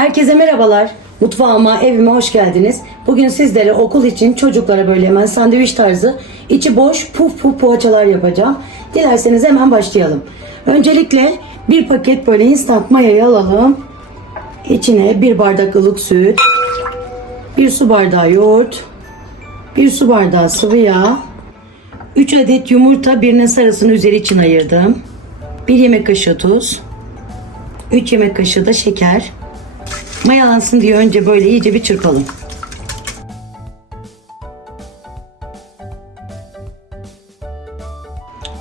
Herkese merhabalar. Mutfağıma, evime hoş geldiniz. Bugün sizlere okul için çocuklara böyle hemen sandviç tarzı içi boş puf puf poğaçalar yapacağım. Dilerseniz hemen başlayalım. Öncelikle bir paket böyle instant mayayı alalım. İçine bir bardak ılık süt, bir su bardağı yoğurt, bir su bardağı sıvı yağ, 3 adet yumurta birine sarısını üzeri için ayırdım. 1 yemek kaşığı tuz, 3 yemek kaşığı da şeker. Mayalansın diye önce böyle iyice bir çırpalım.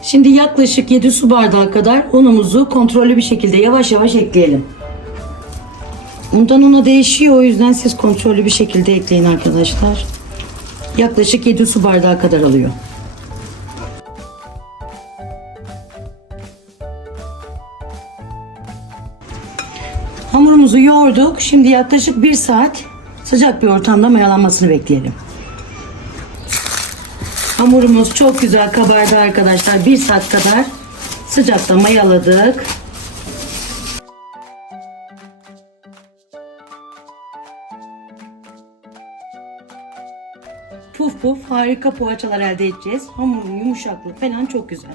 Şimdi yaklaşık 7 su bardağı kadar unumuzu kontrollü bir şekilde yavaş yavaş ekleyelim. Undan una değişiyor o yüzden siz kontrollü bir şekilde ekleyin arkadaşlar. Yaklaşık 7 su bardağı kadar alıyor. Hamurumuzu yoğurduk. Şimdi yaklaşık 1 saat sıcak bir ortamda mayalanmasını bekleyelim. Hamurumuz çok güzel kabardı arkadaşlar. 1 saat kadar sıcakta mayaladık. Puf puf harika poğaçalar elde edeceğiz. Hamurun yumuşaklığı falan çok güzel.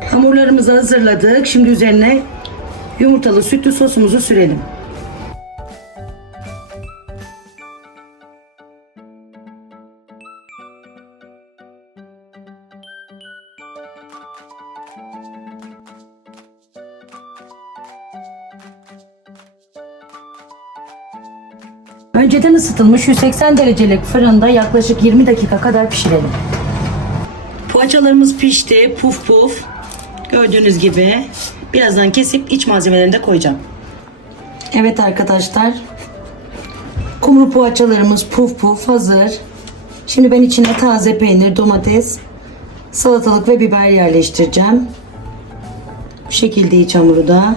Hamurlarımızı hazırladık. Şimdi üzerine yumurtalı sütlü sosumuzu sürelim. Önceden ısıtılmış 180 derecelik fırında yaklaşık 20 dakika kadar pişirelim. Poğaçalarımız pişti. Puf puf. Gördüğünüz gibi. Birazdan kesip iç malzemelerini de koyacağım. Evet arkadaşlar. Kumru poğaçalarımız puf puf hazır. Şimdi ben içine taze peynir, domates, salatalık ve biber yerleştireceğim. Bu şekilde iç hamuru da.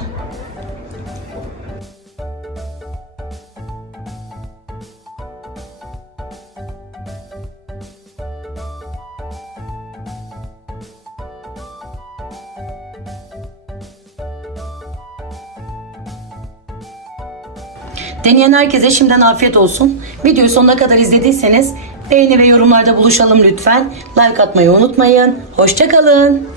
Deneyen herkese şimdiden afiyet olsun. Videoyu sonuna kadar izlediyseniz beğeni ve yorumlarda buluşalım lütfen. Like atmayı unutmayın. Hoşçakalın.